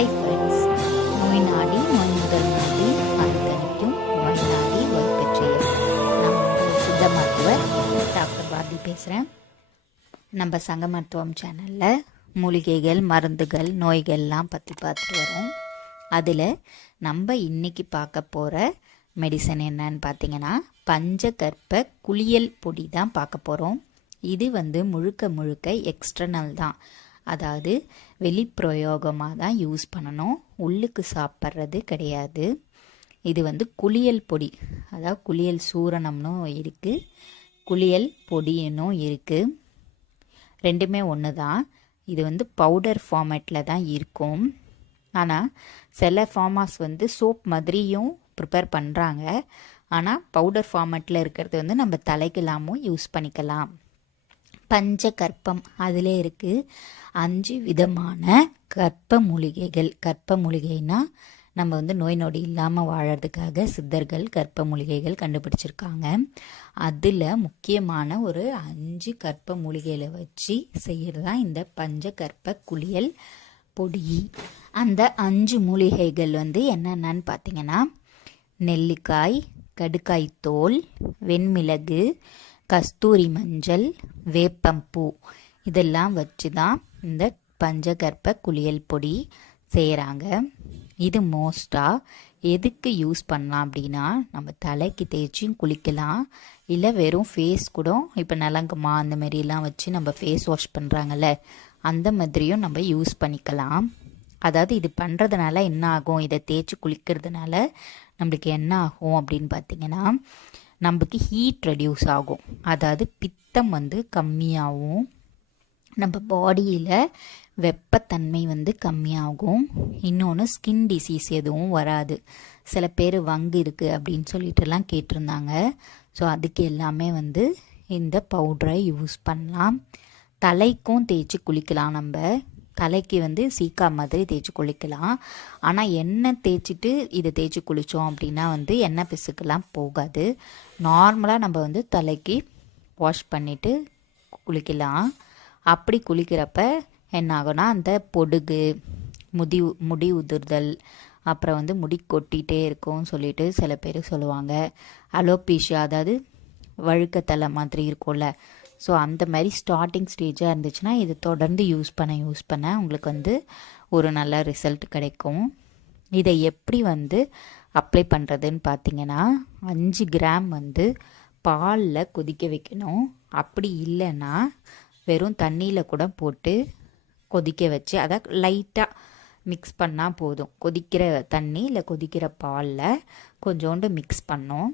Hi friends நோய் நாடி நோய் முதல் நாடி அது தணிக்கும் நோய் நாடி நோய் நான் சித்த மருத்துவர் டாக்டர் பாரதி பேசுகிறேன் நம்ம சங்க மருத்துவம் சேனலில் மூலிகைகள் மருந்துகள் நோய்கள்லாம் பற்றி பார்த்துட்டு வரோம். அதில் நம்ம இன்னைக்கு பார்க்க போகிற மெடிசன் என்னன்னு பார்த்தீங்கன்னா பஞ்சகற்ப குளியல் பொடி தான் பார்க்க போகிறோம் இது வந்து முழுக்க முழுக்க எக்ஸ்டர்னல் தான். அதாவது வெளிப்பிரயோகமாக தான் யூஸ் பண்ணணும். உள்ளுக்கு சாப்பிட்றது கிடையாது. இது வந்து குளியல் பொடி. அதாவது குளியல் சூரணம்னும் இருக்குது குளியல் பொடின்னும் இருக்குது ரெண்டுமே ஒன்று தான். இது வந்து பவுடர் ஃபார்மேட்டில் தான் இருக்கும். ஆனால் சில ஃபார்மாஸ் வந்து சோப் மாதிரியும் ப்ரிப்பேர் பண்ணுறாங்க ஆனால் பவுடர் ஃபார்மேட்டில் இருக்கிறது வந்து நம்ம தலைக்கெல்லாமும் யூஸ் பண்ணிக்கலாம். பஞ்ச கற்பம் அதிலே இருக்குது அஞ்சு விதமான கற்ப மூலிகைகள். கற்ப மூலிகைனா நம்ம வந்து நோய் நொடி இல்லாமல் வாழறதுக்காக சித்தர்கள் கற்ப மூலிகைகள் கண்டுபிடிச்சிருக்காங்க. அதில் முக்கியமான ஒரு அஞ்சு கற்ப மூலிகையில் வச்சு செய்கிறது தான் இந்த பஞ்ச கற்ப குளியல் பொடி. அந்த அஞ்சு மூலிகைகள் வந்து என்னென்னு பார்த்தீங்கன்னா நெல்லிக்காய் கடுக்காய் தோல் வெண்மிளகு கஸ்தூரி மஞ்சள் வேப்பம்பூ இதெல்லாம் வச்சு தான் இந்த பஞ்சகற்ப குளியல் பொடி செய்கிறாங்க இது மோஸ்ட்டாக எதுக்கு யூஸ் பண்ணலாம் அப்படின்னா நம்ம தலைக்கு தேய்ச்சியும் குளிக்கலாம். இல்லை வெறும் ஃபேஸ் கூட இப்போ நலங்குமா அந்த மாதிரிலாம் வச்சு நம்ம ஃபேஸ் வாஷ் பண்ணுறாங்கல்ல அந்த மாதிரியும் நம்ம யூஸ் பண்ணிக்கலாம். அதாவது இது பண்ணுறதுனால என்ன ஆகும் இதை தேய்ச்சி குளிக்கிறதுனால நம்மளுக்கு என்ன ஆகும் அப்படின்னு பார்த்தீங்கன்னா நமக்கு ஹீட் ரெடியூஸ் ஆகும். அதாவது பித்தம் வந்து கம்மியாகும். நம்ம பாடியில் வெப்பத்தன்மை வந்து கம்மியாகும். இன்னொன்று ஸ்கின் டிசீஸ் எதுவும் வராது. சில பேர் வங்கு இருக்குது அப்படின்னு சொல்லிட்டுலாம் கேட்டிருந்தாங்க. ஸோ அதுக்கு எல்லாமே வந்து இந்த பவுடரை யூஸ் பண்ணலாம். தலைக்கும் தேய்ச்சி குளிக்கலாம் நம்ம. தலைக்கு வந்து சீக்கா மாதிரி தேய்ச்சி குளிக்கலாம். ஆனால் எண்ணெய் தேய்ச்சிட்டு இதை தேய்ச்சி குளித்தோம் அப்படின்னா வந்து எண்ணெய் பிசுக்கெல்லாம் போகாது. நார்மலாக நம்ம வந்து தலைக்கு வாஷ் பண்ணிவிட்டு குளிக்கலாம். அப்படி குளிக்கிறப்ப என்ன ஆகும்னா அந்த பொடுகு முடி முடி உதிர்தல் அப்புறம் வந்து முடி கொட்டிகிட்டே இருக்கும்னு சொல்லிட்டு சில பேர் சொல்லுவாங்க. அலோபீஷியா அதாவது வழுக்கத்தலை மாதிரி இருக்கும்ல ஸோ அந்த மாதிரி ஸ்டார்டிங் ஸ்டேஜாக இருந்துச்சுன்னா இது தொடர்ந்து யூஸ் பண்ண யூஸ் பண்ண உங்களுக்கு வந்து ஒரு நல்ல ரிசல்ட் கிடைக்கும். இதை எப்படி வந்து அப்ளை பண்ணுறதுன்னு பார்த்தீங்கன்னா அஞ்சு கிராம் வந்து பாலில் கொதிக்க வைக்கணும். அப்படி இல்லைன்னா வெறும் தண்ணியில் கூட போட்டு கொதிக்க வச்சு அதை லைட்டாக மிக்ஸ் பண்ணால் போதும். கொதிக்கிற தண்ணி இல்லை கொதிக்கிற பாலில் கொஞ்சோண்டு மிக்ஸ் பண்ணோம்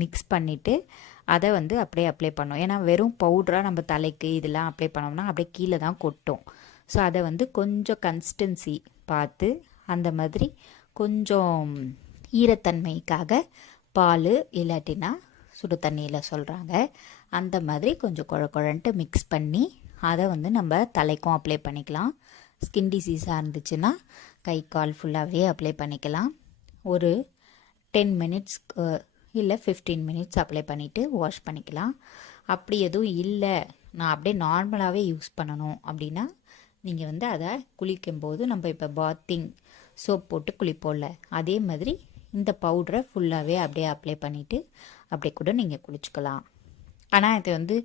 மிக்ஸ் பண்ணிவிட்டு அதை வந்து அப்படியே அப்ளை பண்ணோம். ஏன்னா வெறும் பவுட்ராக நம்ம தலைக்கு இதெல்லாம் அப்ளை பண்ணோம்னா அப்படியே கீழே தான் கொட்டும். ஸோ அதை வந்து கொஞ்சம் கன்சிஸ்டன்சி பார்த்து அந்த மாதிரி கொஞ்சம் ஈரத்தன்மைக்காக பால் இல்லாட்டினா சுடு தண்ணியில் சொல்கிறாங்க அந்த மாதிரி கொஞ்சம் குழ குழன்ட்டு மிக்ஸ் பண்ணி அதை வந்து நம்ம தலைக்கும் அப்ளை பண்ணிக்கலாம். ஸ்கின் டிசீஸாக இருந்துச்சுன்னா கை கால் ஃபுல்லாகவே அப்ளை பண்ணிக்கலாம். ஒரு டென் மினிட்ஸ் இல்லை ஃபிஃப்டீன் மினிட்ஸ் அப்ளை பண்ணிவிட்டு வாஷ் பண்ணிக்கலாம். அப்படி எதுவும் இல்லை. நான் அப்படியே நார்மலாகவே யூஸ் பண்ணணும் அப்படின்னா நீங்கள் வந்து அதை குளிக்கும்போது நம்ம இப்போ பாத்திங் சோப் போட்டு குளிப்போம்ல அதே மாதிரி இந்த பவுடரை ஃபுல்லாகவே அப்படியே அப்ளை பண்ணிவிட்டு அப்படியே கூட நீங்கள் குளிச்சுக்கலாம். ஆனால் இது வந்து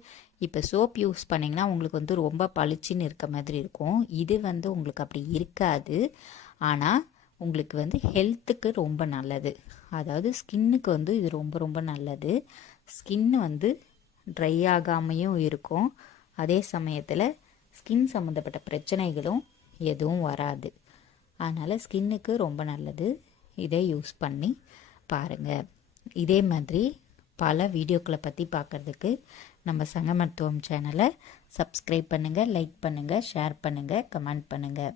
இப்போ சோப் யூஸ் பண்ணிங்கன்னா உங்களுக்கு வந்து ரொம்ப பளிச்சுன்னு இருக்க மாதிரி இருக்கும். இது வந்து உங்களுக்கு அப்படி இருக்காது. ஆனால் உங்களுக்கு வந்து ஹெல்த்துக்கு ரொம்ப நல்லது. அதாவது ஸ்கின்னுக்கு வந்து இது ரொம்ப ரொம்ப நல்லது. ஸ்கின் வந்து ட்ரை ஆகாமையும் இருக்கும். அதே சமயத்தில் ஸ்கின் சம்மந்தப்பட்ட பிரச்சனைகளும் எதுவும் வராது. அதனால் ஸ்கின்னுக்கு ரொம்ப நல்லது. இதை யூஸ் பண்ணி பாருங்கள் இதே மாதிரி பல வீடியோக்களை பற்றி பார்க்குறதுக்கு நம்ம சங்க மருத்துவம் சேனலை சப்ஸ்கிரைப் பண்ணுங்கள் லைக் பண்ணுங்கள் ஷேர் பண்ணுங்கள் கமெண்ட் பண்ணுங்கள்